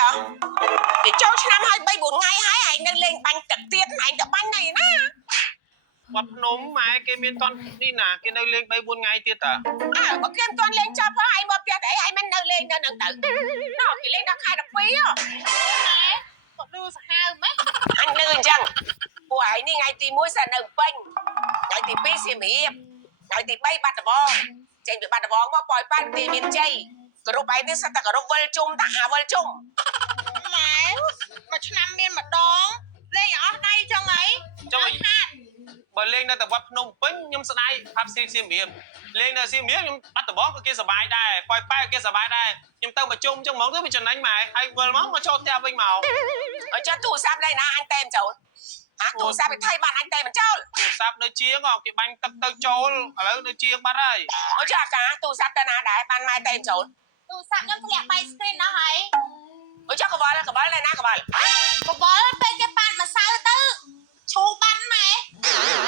hả? Để cho năm 24 ngày hai anh đang lên bánh trực tiếp anh đã bánh này nè. វត្តភ្នំម៉ែគេមានតន់នេះណាគេនៅលេង 3 4 ថ្ងៃទៀតតា បើគេមិនតន់លេងចប់ហើយមកផ្ទះអីហើយមិននៅលេងនៅនឹងទៅណោះគេលេងដល់ខែ12ហ៎ គាត់លឺសាហាវម៉េច អញលឺអញ្ចឹងពួកឯងនេះថ្ងៃទី1សិននៅពេញថ្ងៃទី2សៀមរាបថ្ងៃទី3បាត់ដំបងចេញពីបាត់ដំបងមកប៉ោយប៉ែតទីមានជ័យគ្រប់ឯងនេះសិតតែគ្រប់វិលជុំតាវិលជុំ ម៉ែមួយឆ្នាំមានម្ដងលេងអស់ដៃចឹងអី ចុះបើលេងនៅតែវត្តភ្នំពេញខ្ញុំស្ដាយផាប់សៀមរាបលេងនៅសៀមរាបខ្ញុំបាត់ដំបងក៏គេសប្បាយដែរប៉ោយប៉ែតគេសប្បាយដែរខ្ញុំទៅមកជុំអញ្ចឹងហ្មងទៅវាចំណេញម៉ែហើយវិលមកចូលផ្ទះវិញមក អញ្ចឹងទូរស័ព្ទលេងណាអញតែមចូលទូរស័ព្ទឯថៃបានអញតែមិនចូល ទូរស័ព្ទនៅជាងគេបាញ់ទឹកទៅចូលឥឡូវនៅជាងបាត់ហើយ អញ្ចឹងអាកាទូរស័ព្ទទៅណាដែរបានម៉ែតែមចូល ទូរស័ព្ទខ្ញុំធ្លាក់បាយ screen អស់ហើយ អញ្ចឹងកវល់លេងណាកវល់ កបល់ពេលគេប៉ាតម្សៅទៅឈូបាន់ម៉ែ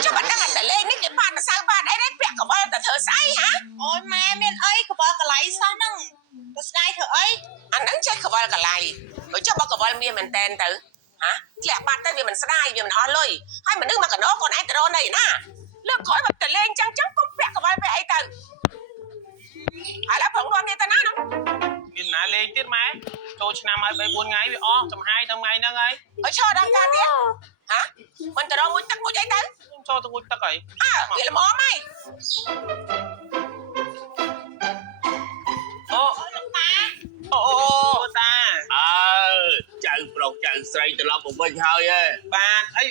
ចុះបាត់តែលេងនេះគេប៉ាតម្សៅប៉ាអីនេះពាក់កវល់តែធ្វើស្អីហ៎ អូយម៉ែមានអីកបល់កន្លៃសោះហ្នឹងទៅស្ដាយធ្វើអី អាហ្នឹងចេះកវល់កឡៃអញ្ចឹងបើកវល់មានមែនតែនទៅហ៎ធ្លាក់បាត់ទៅវាមិនស្ដាយវាមិនអស់លុយហើយមនុស្សមកកណោកូនឯងទៅរកនៅណាលើកក្រោយមកទៅលេងចឹងកុំពាក់កវល់ពាក់អីទៅឥឡូវប្រងរួមនេះទៅណានោះ មានណាលេងទៀតម៉ែចូលឆ្នាំហើយ 3 4 ថ្ងៃវាអស់ចំហាយថ្ងៃហ្នឹងហើយ អើឈរដល់ការទៀតហ៎មិនទៅរកមួយទឹកមួយអីទៅ ខ្ញុំចូលទៅងូតទឹកហើយ វាល្មមហើយ អូ លោកតា អូតា អើចៅប្រុសចៅស្រីត្រឡប់មកវិញហើយហ៎ បាទអី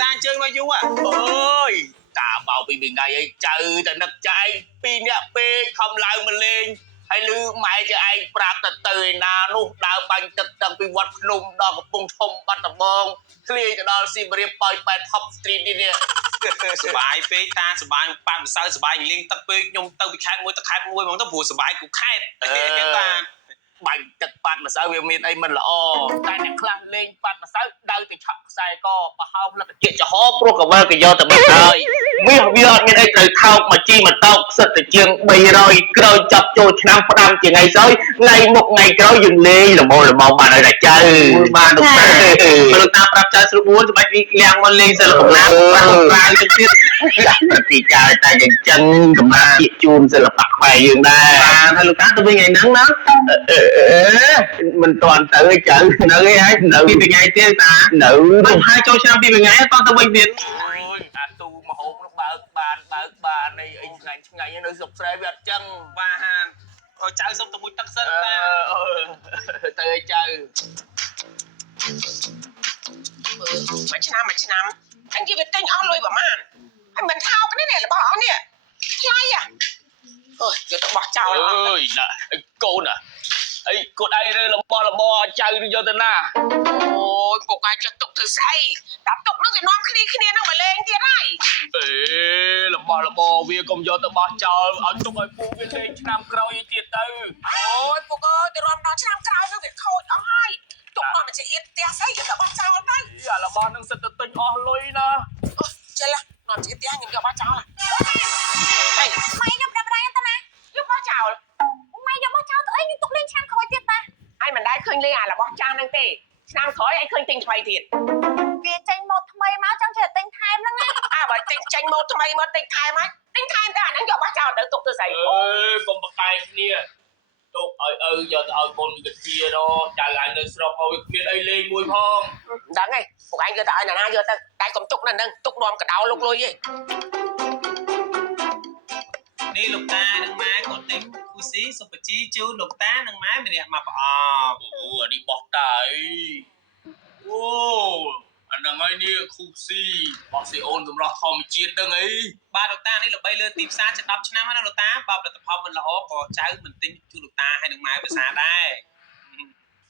តាអញ្ជើញមកយូរហ៎ អូយតាបោពីថ្ងៃអីចៅតែនឹកចៃ2នាក់ពេកខំឡើងមកលេងហើយលឺម៉ែចៅឯងប្រាប់ទៅឯណានោះដើរបាញ់ទឹកតាំងពីវត្តភ្នំដល់កំពង់ធំបាត់ដំបងធ្លាយទៅដល់សៀមរាបប៉ោយប៉ែត Top Street នេះ សបាយពេកតាសបាយប៉ាម្សៅសបាយលេងទឹកពេកខ្ញុំទៅពីខេត្តមួយទៅខេត្តមួយហ្មងទៅព្រោះសបាយគូខេត្តបាទ បាញ់ទឹកប៉ាត់ម្សៅវាមានអីមិនល្អតែអ្នកខ្លះលេងប៉ាត់ម្សៅដៅទៅឆក់ខ្សែកប្រហោងលឹកជាចំហព្រោះកវលក៏យកទៅបិទហើយវាអត់មានអីត្រូវថោកមកជីមកតោកសិតតែជាង300ក្រោយចាប់ចូលឆ្នាំផ្ដាំជាថ្ងៃស្អែកថ្ងៃមុខថ្ងៃក្រោយយើងលេងល្មមបានហើយតាចៅបានលោកតាលោកតាប្រាប់ចៅស្រួល4សម្រាប់ពីលៀងមកលេងសិលកំណាបានប្រាទៅទៀតទីចៅតែយ៉ាងចឹងកំណាជាជួនសិល្បៈខ្មែរយើងដែរបានហើយលោកតាទៅវិញថ្ងៃហ្នឹងណាមិនតាន់ទៅឯចឹងនៅឯហើយនៅពីថ្ងៃទៀតតានៅមិនហើយចូលឆ្នាំពីថ្ងៃតទៅវិញទៀតអូយអាទូមហូបនោះបើកបានអីឆ្ងាញ់នៅស្រុកស្រែវាអត់ចឹង បាទឲ្យចៅសុំទៅមួយទឹកសិនតា ទៅឯចៅ មួយឆ្នាំអញជីវិតទិញអស់លុយប្រហែលហើយមិនថោកនេះរបស់អស់នេះថ្លៃហ៎អូយយកទៅបោះចោលអស់ អើយណាកូនអីកូនឯងរើរបស់ចៅនឹងយកទៅណា អូយពុកឯងចិត្តទុកធ្វើស្អីតាទុកនោះគេនាំគ្នានឹងមកលេងទៀតហើយ អេរបស់វាកុំយកទៅបោះចោលឲ្យទុកឲ្យពូវាលេងឆ្នាំក្រោយទៀតទៅ អូយពុកអើយទៅរំដល់ឆ្នាំក្រោយទៅវាខូចអស់ហើយទុកនាំមកជាអៀតផ្ទះស្អីយកទៅបោះចោលទៅ អារបស់នឹងសិតទៅទិញអស់លុយណា ចេះឡានាំជាផ្ទះខ្ញុំយកបោះចោលហេ ម៉ែខ្ញុំប្រាប់រ៉ៃទៅណា យកបោះចោល ម៉ែយកមកចោលទៅអីខ្ញុំទុកលេងឆ្នាំក្រោយទៀតតា ឯងមិនដែលឃើញលេងអារបស់ចាស់ហ្នឹងទេឆ្នាំក្រោយឯងឃើញទិញថ្មីទៀត វាចេញម៉ូតថ្មីមកចង់ជិះទិញថែមហ្នឹងណា បើទិញចេញម៉ូតថ្មីមកទិញថែមហើយទិញថែមទៅអាហ្នឹងយកបោះចោលទៅទុកទៅស្អី កុំបកកាយគ្នាទុកឲ្យយកទៅឲ្យកូនវិធាណចៅឯងនៅស្រុកឲ្យគ្មានអីលេងមួយផង ដឹងហើយពួកឯងយកទៅឲ្យណាយកទៅតែកុំទុកនៅហ្នឹងទុកនាំកដោលលុកលុយឯង នេះលោកតានិងម៉ែគាត់ទិញគូស៊ីសុបជីជូនលោកតានិងម៉ែម្នាក់មកប្រអប់ អូអានេះបោះតាអីអូអាហ្នឹងហើយនេះគូស៊ីបោះស៊ីអូនសម្រាប់ធម្មជាតិហ្នឹងអី បាទលោកតានេះល្បីលើទីផ្សារជិត10ឆ្នាំហើយណាលោកតាបើផលិតផលមិនល្អក៏ចៅមិនទិញជូនលោកតាហើយនិងម៉ែភាសាដែរ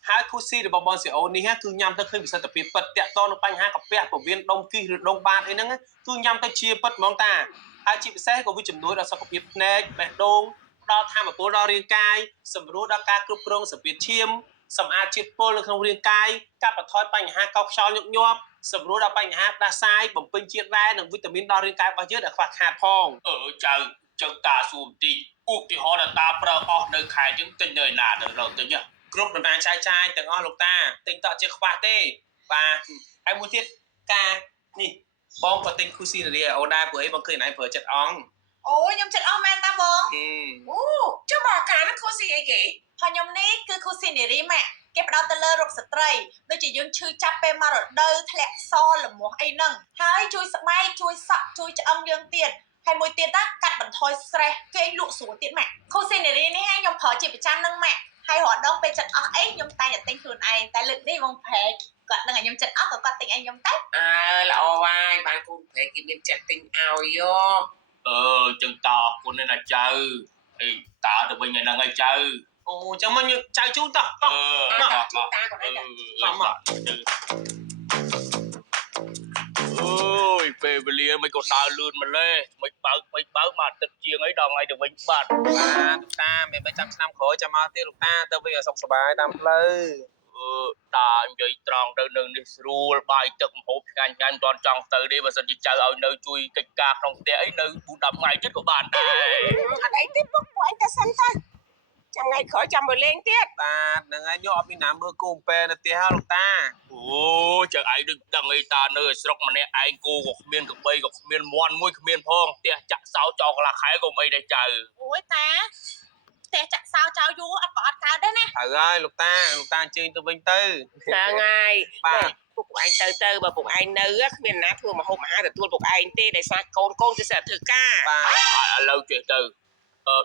ហើយគូស៊ីរបស់បងស៊ីអូននេះគឺញ៉ាំទៅឃើញប្រសិទ្ធភាពពិតតាក់ទងនឹងបញ្ហាកាពះពោះវៀនដុំគីសឬដុំបាតអីហ្នឹងគឺញ៉ាំទៅជាពិតហ្មងតាហើយជាពិសេសក៏វាជំនួយដល់សុខភាពភ្នែកបេះដូងដល់ធម៌ពលដល់រាងកាយសម្រួលដល់ការគ្រប់គ្រងសម្ពាធឈាមសម្អាតជាតិពុលនៅក្នុងរាងកាយកាត់បន្ថយបញ្ហាកោសខ្យល់ញឹកញាប់សម្រួលដល់បញ្ហាផ្ដាសាយបំពេញជាតិរ៉ែនិងវីតាមីនដល់រាងកាយរបស់យើងដែលខ្វះខាតផងចៅចឹងតាសួរបន្តិចឧទាហរណ៍ថាតាប្រើអស់នៅខែចឹងទិញនៅណាទៅរកទិញ គ្រប់ដំណើរចាយទាំងអស់លោកតាទិញតជាខ្វះទេបាទហើយមួយទៀតការនេះបងក៏ទិញគូស៊ីនារីអូនដែរព្រោះអីបងឃើញណៃប្រើចិត្តអង្គ អូយខ្ញុំចិត្តអស់មែនតាបង អូចុះមកកាហ្នឹងខុសស៊ីអីគេ ហើយខ្ញុំនេះគឺគូស៊ីនារីម៉ាក់គេផ្ដោតទៅលើរោគស្ត្រីដូចជាយើងឈឺចាប់ពេលមករដូវធ្លាក់សលមាស់អីហ្នឹងហើយជួយស្បែកជួយសក់ជួយឆ្អឹងយើងទៀតហើយមួយទៀតណាកាត់បន្ថយ stress គេលក់ស្រួលទៀតម៉ាក់គូស៊ីនារីនេះខ្ញុំប្រើជាប្រចាំហ្នឹងម៉ាក់ហើយរាល់ដងពេលចិត្តអស់អីខ្ញុំតែងតែទិញខ្លួនឯងតែលើកនេះបងប្រែកគាត់ដឹងថាខ្ញុំចិត្តអស់ក៏គាត់ទិញឲ្យខ្ញុំតែ អើល្អហើយបានកូនប្រែគេមានចិត្តទិញឲ្យយោ ចឹងតអរគុណណាស់ចៅអីតាទៅវិញហ្នឹងហើយចៅ អូចឹងមកចៅជូនតោះ ជូនតាក៏ได้ អូយពេលវេលាមិនក៏ដើរលឿនម្លេះមិនបើកមកទឹកជាងអីដល់ថ្ងៃទៅវិញបាត់ បាទលោកតាមិនមែនចាំឆ្នាំក្រោយចាំមកទៀតលោកតាទៅវិញឲ្យសុខសប្បាយតាមផ្លូវ តានិយាយត្រង់ទៅនៅនេះស្រួលបាយទឹកម្ហូបឆ្ងាញ់មិនទាន់ចង់ទៅទេបើសិនជាចៅឲ្យនៅជួយកិច្ចការក្នុងផ្ទះអីនៅ4-10ថ្ងៃទៀតក៏បានដែរ អត់អីទេពុកពួកឯងទៅសិនទៅចាំថ្ងៃក្រោយចាំមើលលេងទៀត បាទហ្នឹងហើយញោមអត់មានណាមើលគូអំពែនៅផ្ទះហ៎លោកតា អូចៅឯងដូចដឹងអីតានៅស្រុកម្នាក់ឯងគូក៏គ្មានកបីក៏គ្មានមន់មួយគ្មានផងផ្ទះចាក់សោចោលកន្លះខែក៏មិនអីដែរចៅ អូយតាផ្ទះចាក់សោចោលយូរអត់ក៏អត់កើតដែរណា ត្រូវហើយលោកតាអញ្ជើញទៅវិញទៅ ហ្នឹងហើយ បាទ ពួកឯងទៅបើពួកឯងនៅគ្មានណាធ្វើមហូបអាហារទទួលពួកឯងទេដោយសារកូនទៅសិតធ្វើការ បាទ ឥឡូវចេះទៅ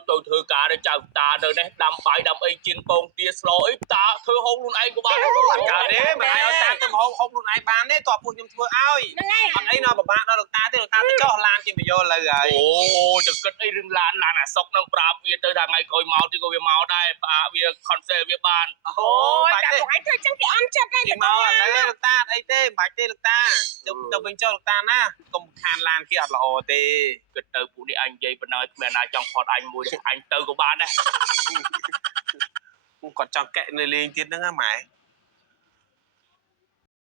ទៅធ្វើការទៅចៅតានៅនេះដាំបាយដាំអីជៀនពងទាស្លអីតាធ្វើហូបខ្លួនឯងក៏បានដែរ អត់កើតទេមិនឲ្យតាទៅហូបខ្លួនឯងបានទេតើពួកខ្ញុំធ្វើឲ្យ ហ្នឹងហើយ អត់អីណោះពិបាកដល់លោកតាទេលោកតាទៅចុះឡានគេមកយកលើហើយ អូទៅគិតអីរឿងឡានអាសុកនឹងប្រាប់វាទៅថាថ្ងៃក្រោយមកទីក៏វាមកដែរផ្អាកវា concept វាបាន អូយតែពួកឯងធ្វើចឹងគេអន់ចិត្តហើយ គេមកឥឡូវលោកតាអីទេមិនបាច់ទេលោកតាទៅវិញចុះលោកតាណាកុំខានឡានគេអត់ល្អទេ គិតទៅពួកនេះអញនិយាយប៉ុណ្ណឹងគ្មានណាចង់ផត់អញមួយទេអញទៅក៏បានដែរ គាត់ចង់កែនៅលេងទៀតហ្នឹងហ៎ម៉ែ